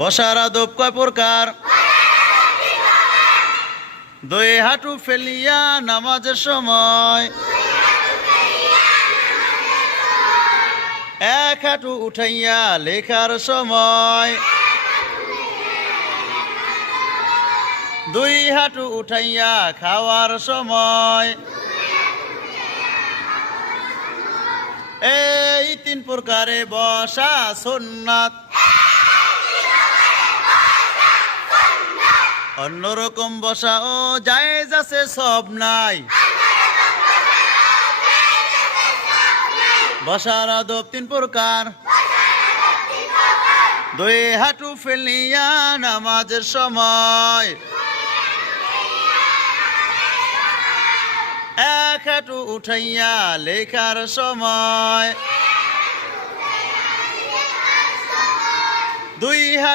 বসার আদব কয় প্রকার? দুই হাঁটু ফেলিয়া নামাজের সময়, এক হাঁটু উঠাইয়া লেখার সময়, দুই হাঁটু উঠাইয়া খাওয়ার সময়। এই তিন প্রকারে বসা সুন্নাত। অন্যরকম বসা ও জায়েজ আছে, সব নাই। বসার আদব তিন প্রকার। দুই হাঁটু ফেলিয়া নামাজের সময়, এক হাঁটু উঠাইয়া লেখার সময়, দুই হাঁটু